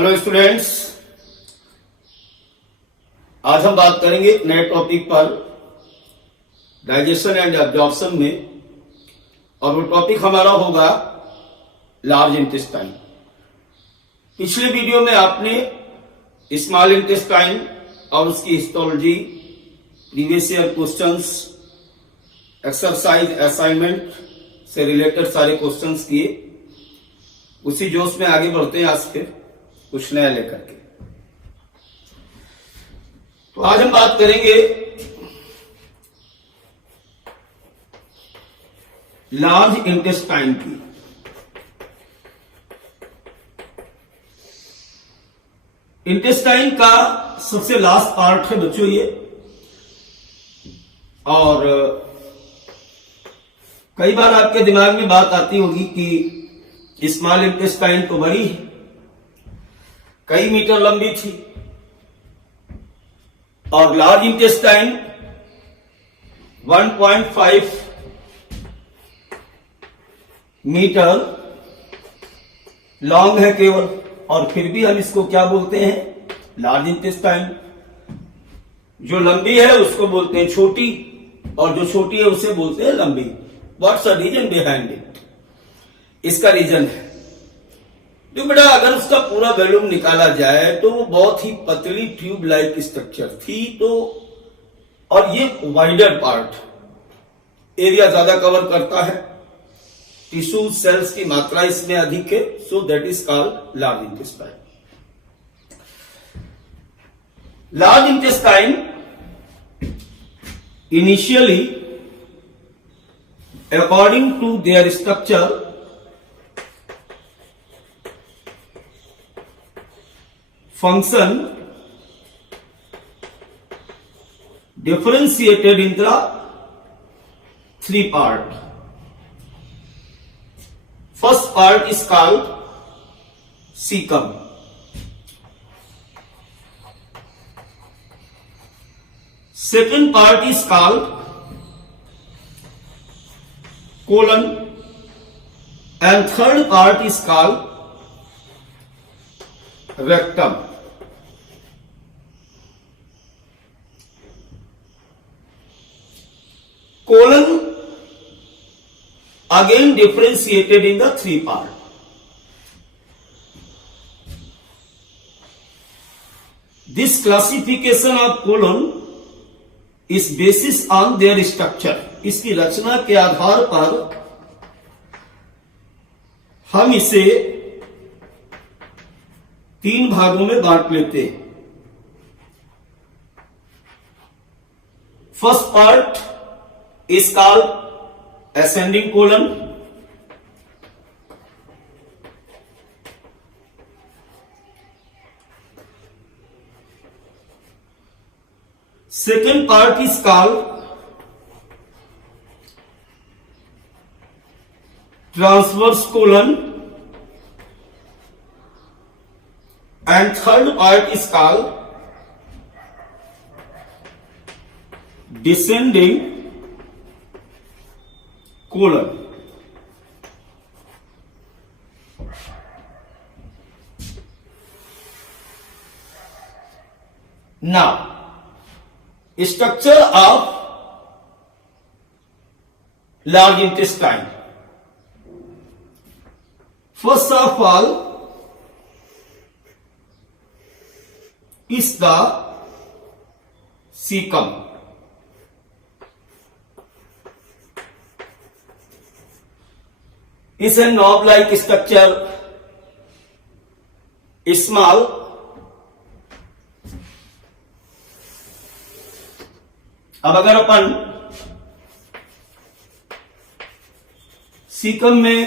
Hello students, आज हम बात करेंगे एक नए टॉपिक पर डाइजेशन एंड एब्जॉर्प्शन में, और वो टॉपिक हमारा होगा लार्ज इंटेस्टाइन। पिछले वीडियो में आपने स्मॉल इंटेस्टाइन और उसकी histology, previous year questions, exercise assignment से रिलेटेड सारे क्वेश्चंस किए। उसी जोश में आगे बढ़ते हैं आज फिर कुछ नया लेकर के। तो आज हम बात करेंगे लार्ज इंटेस्टाइन की। इंटेस्टाइन का सबसे लास्ट पार्ट है बच्चों ये, और कई बार आपके दिमाग में बात आती होगी कि स्मॉल इंटेस्टाइन तो बड़ी है, कई मीटर लंबी थी, और लार्ज इंटेस्टाइन 1.5 मीटर लॉन्ग है केवल, और फिर भी हम इसको क्या बोलते हैं? Large intestine. जो लंबी है उसको बोलते हैं छोटी, और जो छोटी है उसे बोलते हैं लंबी। What's the reason behind it? इसका रीजन है, जो बेटा अगर उसका पूरा वॉल्यूम निकाला जाए तो वो बहुत ही पतली ट्यूब लाइक स्ट्रक्चर थी। तो और ये वाइडर पार्ट एरिया ज्यादा कवर करता है, टिश्यू सेल्स की मात्रा इसमें अधिक है, so that is called large intestine. Large intestine initially according to their structure function differentiated into three part. First part is called cecum. Second part is called colon, and third part is called rectum. Colon again differentiated in the three part. This classification of colon is basis on their structure. इसकी रचना के आधार पर हम इसे तीन भागों में बांट लेते हैं। First part is called ascending colon. Second part is called transverse colon, and third part is called descending colon. Now, structure of large intestine. First of all is the cecum. Is a knob-like structure, small, अब अगर अपन caecum में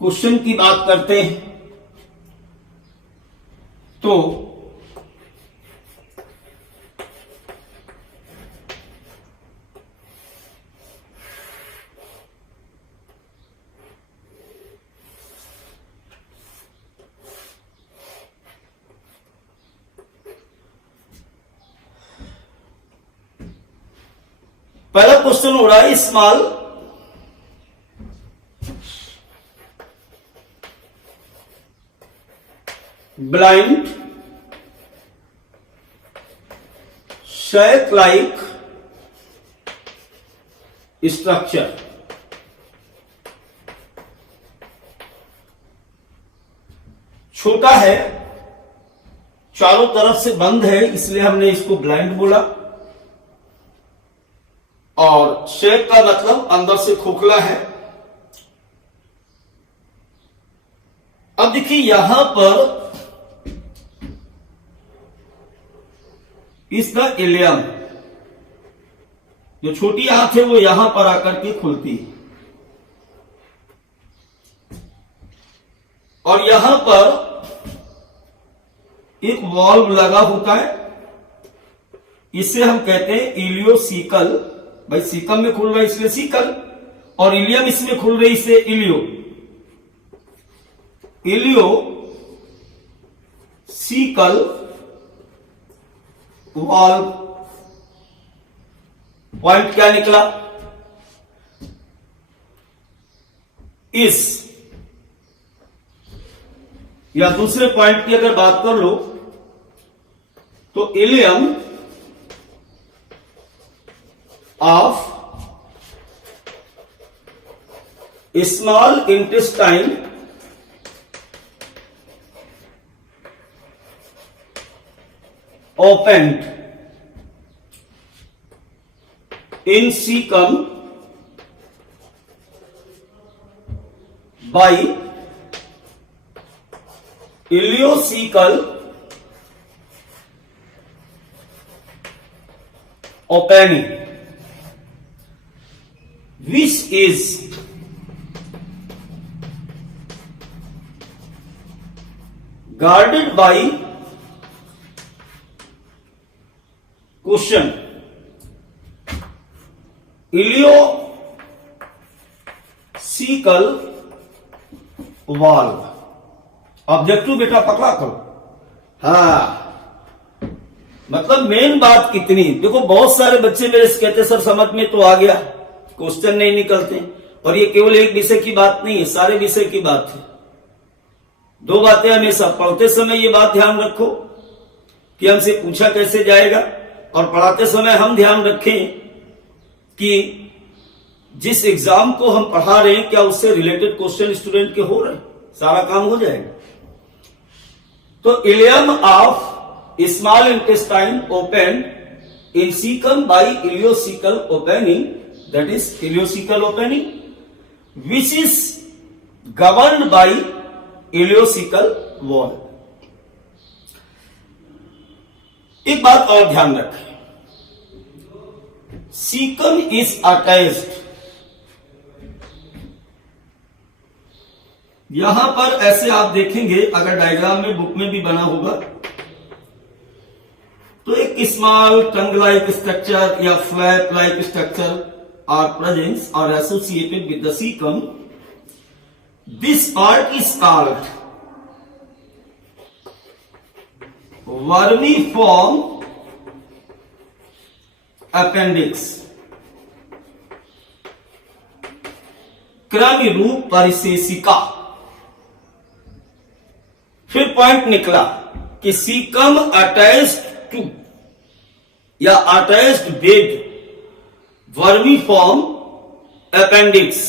question की बात करते हैं तो पहला question हो रहा है स्मॉल blind, sac-like structure. छोटा है, चारों तरफ से बंद है, इसलिए हमने इसको ब्लाइंड बोला। और शेक का मतलब अंदर से खोखला है। अब देखिए यहां पर इसका इलियम, जो छोटी आंख है वो यहां पर आकर के खुलती है, और यहां पर एक वॉल्व लगा होता है, इसे हम कहते हैं इलियोसीकल। भाई सीकम में खुल रहा है इसलिए सीकल, और इलियम इसमें खुल रही इसे इलियो, इलियोसीकल वॉल्व। पॉइंट क्या निकला? इस, या दूसरे पॉइंट की अगर बात कर लो तो ileum of small intestine opened in cecum by ileocecal opening, which is guarded by question ileocaecal valve. Objective बेटा पकड़ा करो। हाँ, मतलब मेन बात कितनी, देखो बहुत सारे बच्चे मेरे से कहते सर समझ में तो आ गया, क्वेश्चन नहीं निकलते। और ये केवल एक विषय की बात नहीं है, सारे विषय की बात है। दो बातें हमेशा पढ़ते समय ये बात ध्यान रखो कि हमसे पूछा कैसे जाएगा, और पढ़ाते समय हम ध्यान रखें कि जिस एग्जाम को हम पढ़ा रहे हैं क्या उससे रिलेटेड क्वेश्चन स्टूडेंट के हो रहे हैं, सारा काम हो जाएगा। तो ileum of small intestine open in caecum by ileocaecal opening, that is ileocaecal opening, which is governed by ileocaecal wall. एक बात और ध्यान रखें, सीकम इज अटैच्ड। यहां पर ऐसे आप देखेंगे, अगर डायग्राम में बुक में भी बना होगा, तो एक स्मॉल टंग लाइक स्ट्रक्चर या flap like structure are present और associated with the caecum. This part is called vermiform appendix. क्रम रूप परिशेषिका। फिर पॉइंट निकला कि सीकम अटैच्ड टू या attached with vermiform appendix.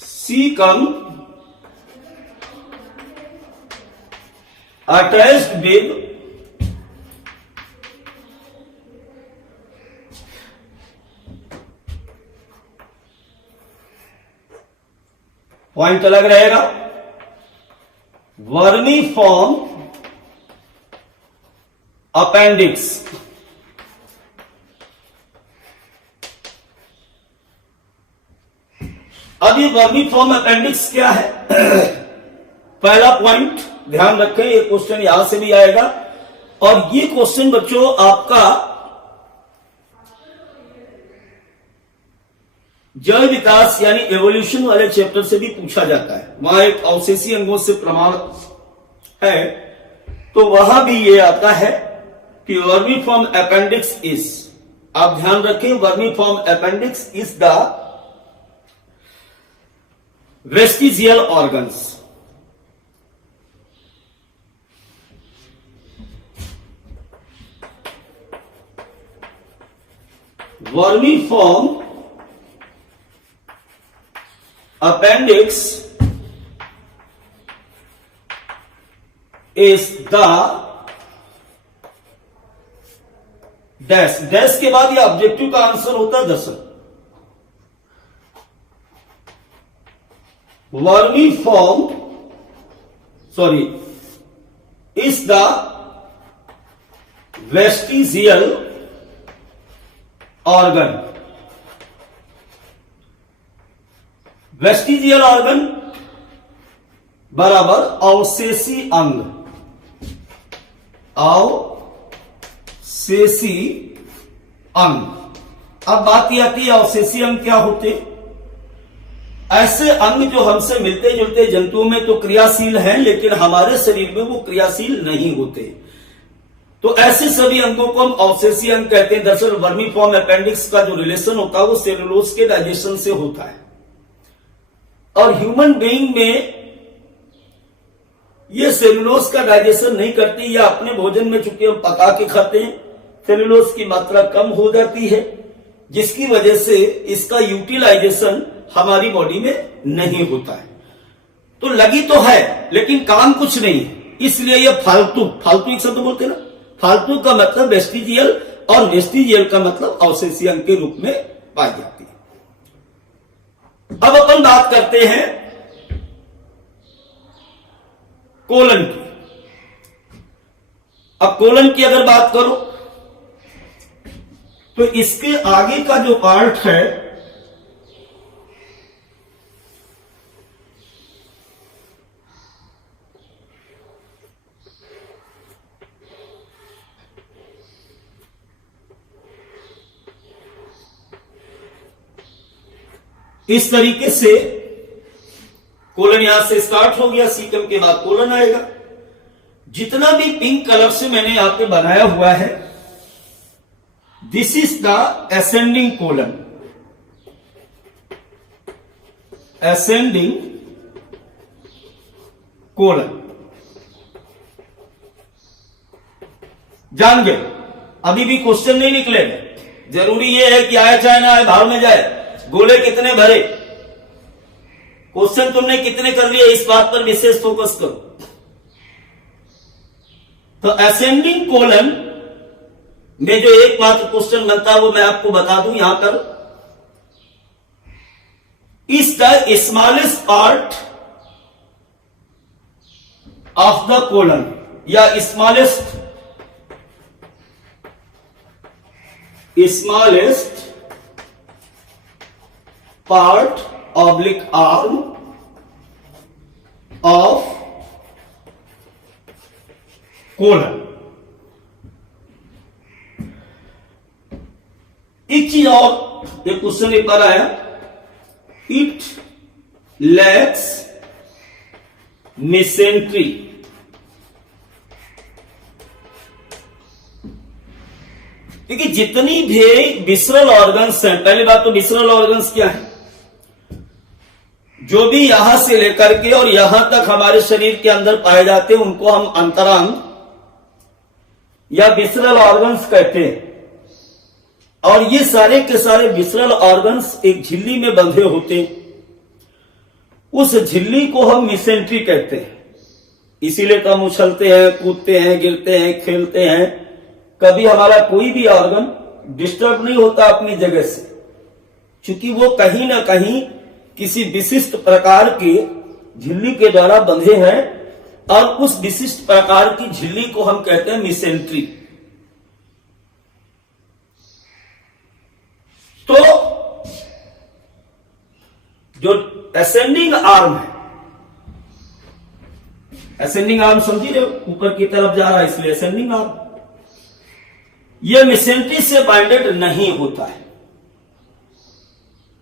Caecum attached with point अलग रहेगा, वर्मीफॉर्म अपेंडिक्स। अब ये वर्मीफॉर्म अपेंडिक्स क्या है? पहला पॉइंट ध्यान रखें, ये क्वेश्चन यहां से भी आएगा, और ये क्वेश्चन बच्चों आपका जड़ विकास यानी एवोल्यूशन वाले चैप्टर से भी पूछा जाता है। वहां एक अवशेषी अंगों से प्रमाण है, तो वहां भी ये आता है कि वर्मीफॉर्म अपेंडिक्स इज, आप ध्यान रखें, vermiform appendix is the vestigial organs. Vermiform appendix is the dash. Dash के बाद ये ऑब्जेक्टिव का आंसर होता है दरअसल। Vermiform is the vestigial organ. Vestigial organ बराबर अवशेषी अंग। अवशेषी अंग। अब बात यह आती है अवशेषी अंग क्या होते? ऐसे अंग जो हमसे मिलते जुलते जंतुओं में तो क्रियाशील हैं, लेकिन हमारे शरीर में वो क्रियाशील नहीं होते। तो ऐसे सभी अंगों को हम अवशेषी अंग कहते हैं। दरअसल वर्मीफॉर्म अपेंडिक्स का जो रिलेशन होता है वो सेलुलोज के डाइजेशन से होता है। और ह्यूमन बीइंग में ये सेलुलोज का डाइजेशन नहीं करती, या अपने भोजन में चूंकि हम पका के खाते हैं सेलुलोज की मात्रा कम हो जाती है, जिसकी वजह से इसका यूटिलाइजेशन हमारी बॉडी में नहीं होता है। तो लगी तो है लेकिन काम कुछ नहीं है, इसलिए ये फालतू एक शब्द बोलते ना, फालतू का मतलब वेस्टिजियल और वेस्टिजियल का मतलब अवशेषी अंग के रूप में पाई जाती है। अब अपन बात करते हैं कोलन की। अब कोलन की अगर बात करो तो इसके आगे का जो पार्ट है इस तरीके से, कोलन यहां से स्टार्ट हो गया, सीकम के बाद कोलन आएगा। जितना भी पिंक कलर से मैंने यहां पे बनाया हुआ है, this is the ascending colon. Ascending colon जान गए। अभी भी क्वेश्चन नहीं निकलेगा, जरूरी यह है कि आए चाहे ना आए, भाव में जाए, गोले कितने भरे, क्वेश्चन तुमने कितने कर लिए, इस बात पर विशेष फोकस करो। तो असेंडिंग कोलन में जो एकमात्र क्वेश्चन बनता है वो मैं आपको बता दूं यहां पर, is the smallest part of the colon, या smallest part oblique arm of colon। एक चीज और, एक क्वेश्चन एक बार आया, इट लैक्स मेसेंट्री। क्योंकि जितनी भी विसरल ऑर्गन्स हैं, पहली बात तो विसरल ऑर्गन्स क्या है, जो भी यहां से लेकर के और यहां तक हमारे शरीर के अंदर पाए जाते हैं उनको हम अंतरांग या विसरल ऑर्गन्स कहते हैं। और ये सारे के सारे विसरल ऑर्गन्स एक झिल्ली में बंधे होते हैं, उस झिल्ली को हम मेसेंट्री कहते हैं। इसीलिए तो हम उछलते हैं, कूदते हैं, गिरते हैं, खेलते हैं, कभी हमारा कोई भी ऑर्गन डिस्टर्ब नहीं होता अपनी जगह से, क्योंकि वो कहीं ना कहीं किसी विशिष्ट प्रकार की झिल्ली के द्वारा बंधे हैं, और उस विशिष्ट प्रकार की झिल्ली को हम कहते हैं मेसेंट्री। तो जो असेंडिंग आर्म है, असेंडिंग आर्म समझी रहे हो, ऊपर की तरफ जा रहा है इसलिए असेंडिंग आर्म, यह मेसेंट्री से बाइंडेड नहीं होता है।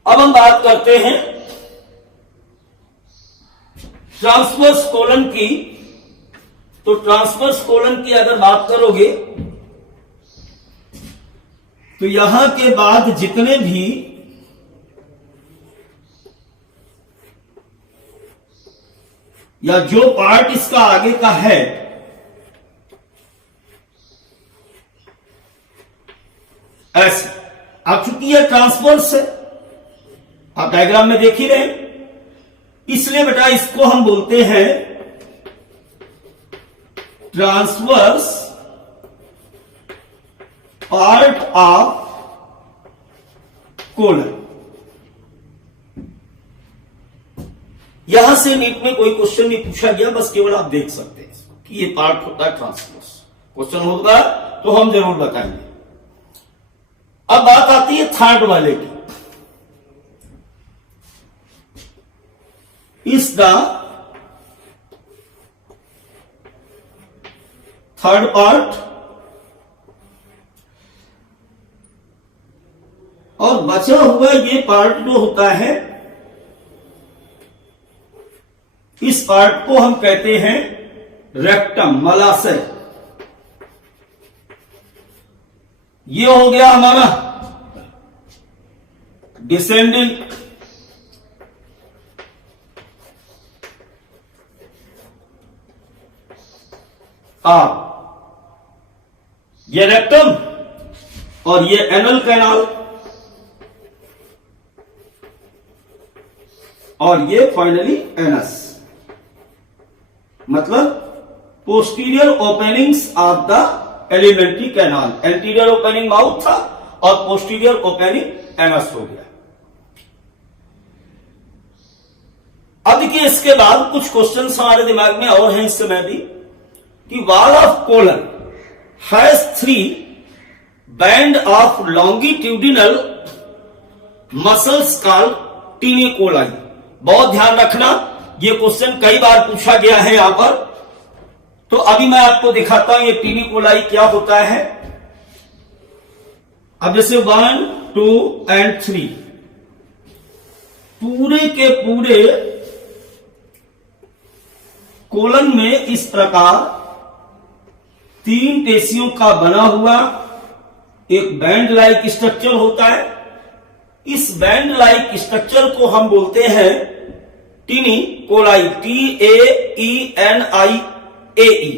अब हम बात करते हैं ट्रांसवर्स कोलन की। तो ट्रांसवर्स कोलन की अगर बात करोगे तो यहां के बाद जितने भी या जो पार्ट इसका आगे का है ऐसे। अब चूंकि यह ट्रांसवर्स है, आप डायग्राम में देख ही रहे हैं, इसलिए बेटा इसको हम बोलते हैं ट्रांसवर्स पार्ट ऑफ कोलन। यहां से नीट में कोई क्वेश्चन नहीं पूछा गया, बस केवल आप देख सकते हैं कि ये पार्ट होता है ट्रांसवर्स। क्वेश्चन होगा तो हम जरूर बताएंगे। अब बात आती है थर्ड वाले की। इस द थर्ड पार्ट, और बचा हुआ ये पार्ट जो होता है, इस पार्ट को हम कहते हैं रेक्टम, मलाशय। ये हो गया हमारा डिसेंडिंग, ये रेक्टम और ये एनल कैनाल, और ये फाइनली एनस, मतलब posterior openings of the alimentary canal. Anterior opening mouth था और पोस्टीरियर ओपनिंग एनस हो गया। अब देखिए इसके बाद कुछ क्वेश्चंस हमारे दिमाग में और हैं इस समय भी, कि wall of colon has 3 band of longitudinal muscles called taeniae coli. बहुत ध्यान रखना, ये क्वेश्चन कई बार पूछा गया है यहां पर। तो अभी मैं आपको दिखाता हूं ये टीनिकोलाई क्या होता है। अब जैसे 1, 2 एंड 3 पूरे के पूरे कोलन में इस प्रकार 3 पेशियों का बना हुआ एक बैंड लाइक स्ट्रक्चर होता है। इस बैंड लाइक स्ट्रक्चर को हम बोलते हैं टीनिकोलाई, TAENIAE, NIAE,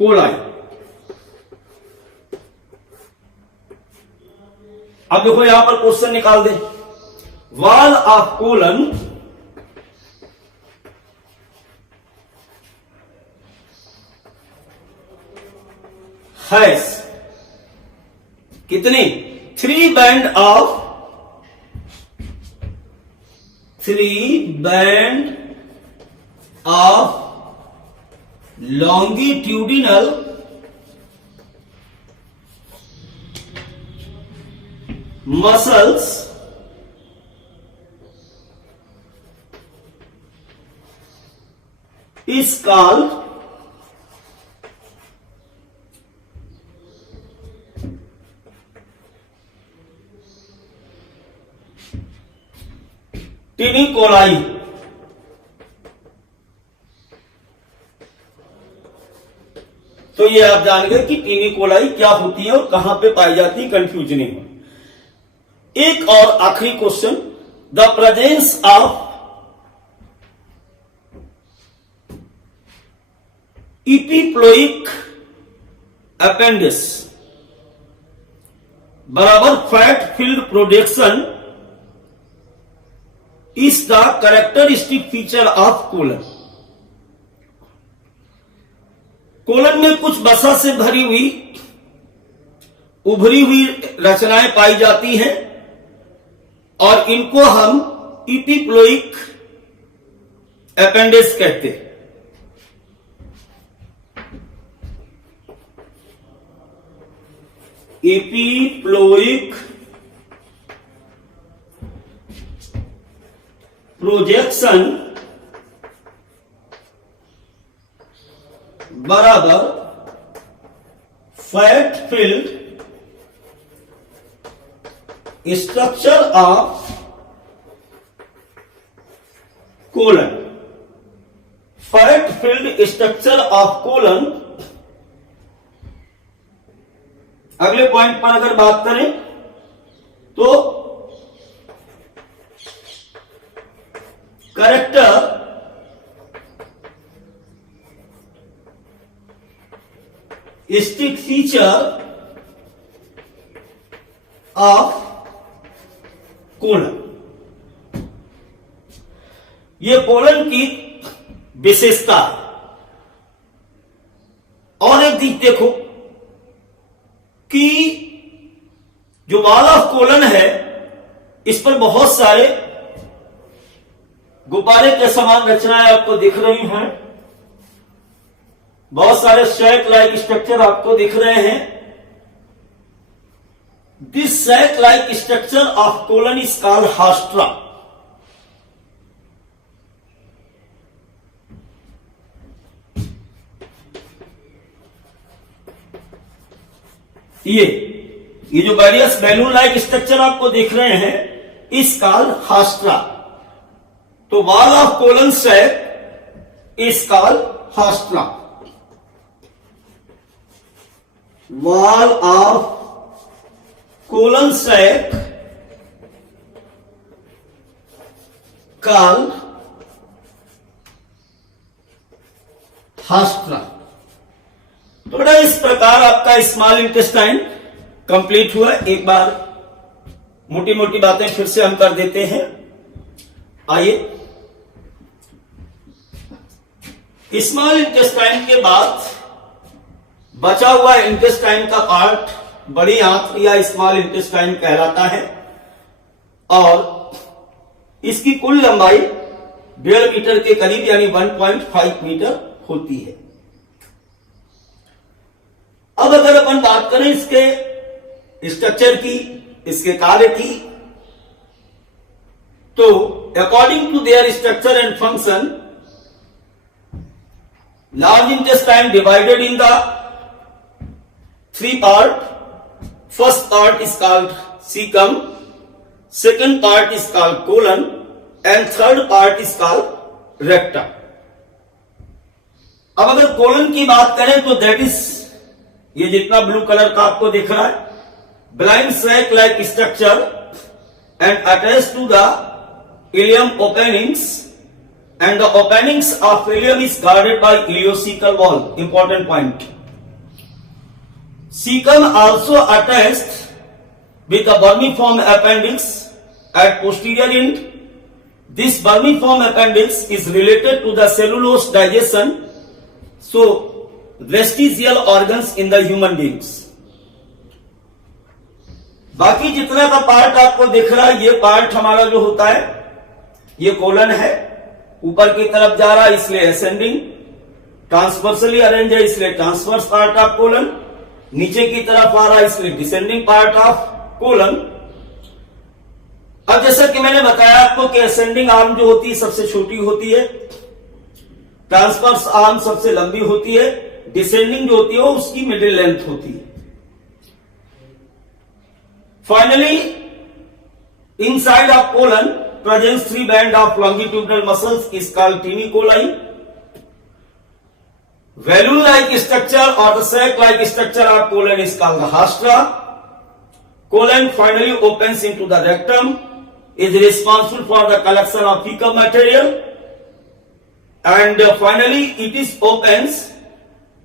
कोलाई। अब देखो यहां पर क्वेश्चन निकाल दे। वॉल ऑफ कोलन हैज कितने? 3 band of longitudinal muscles is called टीनिकोलाई। तो ये आप जान गए कि टीनिकोलाई क्या होती है और कहां पे पाई जाती है, कंफ्यूजन नहीं हो। एक और आखिरी question, the presence of epiploic appendices बराबर fat field production is the characteristic feature of colon. Colon में कुछ वसा से भरी हुई उभरी हुई रचनाएं पाई जाती हैं और इनको हम इपीप्लोइक अपेंडिस कहते हैं। एपीप्लोइक प्रोजेक्शन बराबर fat field structure of colon. Fat field structure of colon. अगले पॉइंट पर अगर बात करें तो कैरेक्टरिस्टिक फीचर ऑफ कोलन, ये कोलन की विशेषता है। और एक चीज देखो कि जो वॉल ऑफ कोलन है इस पर बहुत सारे गुब्बारे के समान रचनाएं आपको दिख रही हैं, बहुत सारे सैक लाइक स्ट्रक्चर आपको दिख रहे हैं। This sac like structure of colon is called haustra. ये जो वेरियस बैलून लाइक स्ट्रक्चर आपको दिख रहे हैं इस कॉल्ड हास्ट्रा। तो wall of colon sac is called haustra. Wall of colon sac called haustra. तो बेटा इस प्रकार आपका स्मॉल इंटेस्टाइन कंप्लीट हुआ। एक बार मोटी मोटी बातें फिर से हम कर देते हैं। आइए, स्मॉल इंटेस्टाइन के बाद बचा हुआ इंटेस्टाइन का पार्ट बड़ी आंत या स्मॉल इंटेस्टाइन कहलाता है और इसकी कुल लंबाई 1.5 मीटर के करीब यानी 1.5 मीटर होती है। अब अगर अपन बात करें इसके स्ट्रक्चर की, इसके कार्य की, तो according to their structure and function large intestine divided in the 3 part. First part is called caecum, second part is called colon and third part is called rectum. अब अगर कोलन की बात करें तो दैट इज ये जितना blue colour का आपको दिख रहा है, blind sac like structure and attach to the ileum openings and the openings of ileum is guarded by ileocaecal wall. Important point. Cecum also attached with the vermiform appendix at posterior end. This vermiform appendix is related to the cellulose digestion, so vestigial organs in the human beings. बाकी जितना का part आपको दिख रहा है ये part हमारा जो होता है ये कोलन है, ऊपर की तरफ जा रहा है इसलिए असेंडिंग, ट्रांसवर्सली अरेंज है इसलिए ट्रांसवर्स पार्ट ऑफ कोलन, नीचे की तरफ आ रहा है इसलिए डिसेंडिंग पार्ट ऑफ कोलन। अब जैसा कि मैंने बताया आपको कि असेंडिंग आर्म जो होती है सबसे छोटी होती है, ट्रांसवर्स आर्म सबसे लंबी होती है, डिसेंडिंग जो होती है वो उसकी मिडिल लेंथ होती है। Finally inside of colon presence 3 band of longitudinal muscles is called taeniae coli. Valve-like structure or the sac-like structure of colon is called the haustra. Colon finally opens into the rectum, is responsible for the collection of fecal material, and finally it is opens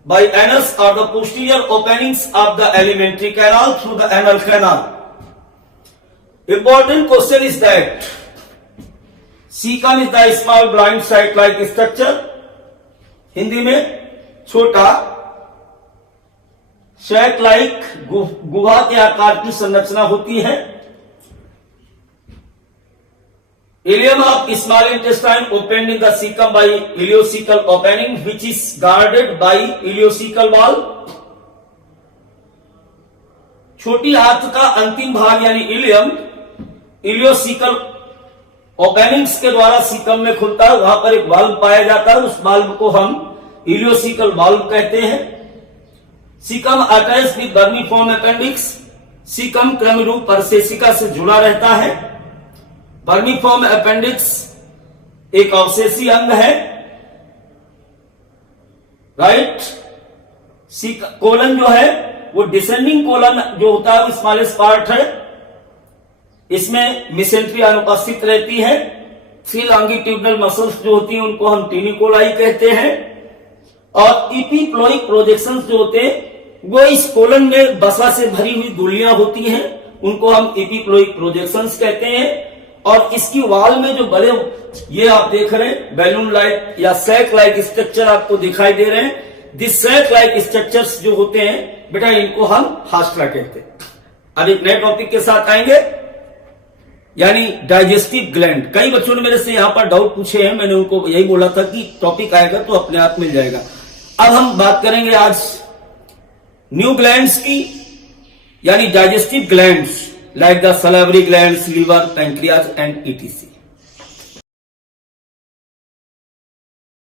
by anus or the posterior openings of the alimentary canal through the anal canal. Important question is that cecum is the small blind sac-like structure. Hindi में छोटा sac like गुहा के आकार की संरचना होती है। Ileum of small intestine open in the caecum by ileocaecal opening which is guarded by ileocaecal wall. छोटी हाथ का अंतिम भाग यानी इलियम इलियोसिकल ओपनिंग्स के द्वारा सीकम में खुलता है, वहां पर एक वाल्व पाया जाता है, उस वाल्व को हम इलियोसिकल वाल्व कहते हैं। Caecum attach with vermiform appendix. Caecum क्रम रूप परसेसिका से जुड़ा रहता है। वर्मिफॉर्म अपेंडिक्स एक अवशेषी अंग है राइट। सी कोलन जो है वो डिसेंडिंग कोलन जो होता है वो स्मॉलेस्ट पार्ट है, इसमें मिसेंट्री अनुपस्थित रहती है। 3 लॉन्गिट्यूडनल मसल्स जो होती हैं उनको हम टीनिकोलाई कहते हैं, और इपीप्लोइक प्रोजेक्शंस जो होते हैं वो इस कोलन में वसा से भरी हुई गुलियां होती हैं, उनको हम इपीप्लोइक प्रोजेक्शंस कहते हैं। और इसकी वॉल में जो बड़े ये आप देख रहे हैं बैलून लाइक या सैक लाइक स्ट्रक्चर आपको दिखाई दे रहे हैं। दिस सैक लाइक स्ट्रक्चर्स जो होते हैं बेटा इनको हम हास्ट्रा कहते हैं। अब एक नए टॉपिक के साथ आएंगे, यानी डाइजेस्टिव ग्लैंड। कई बच्चों ने मेरे से यहां पर डाउट पूछे हैं, मैंने उनको यही बोला था कि टॉपिक आएगा तो अपने आप मिल जाएगा। अब हम बात करेंगे आज न्यू ग्लैंड्स की, यानी digestive glands like the salivary glands, liver, pancreas and etc.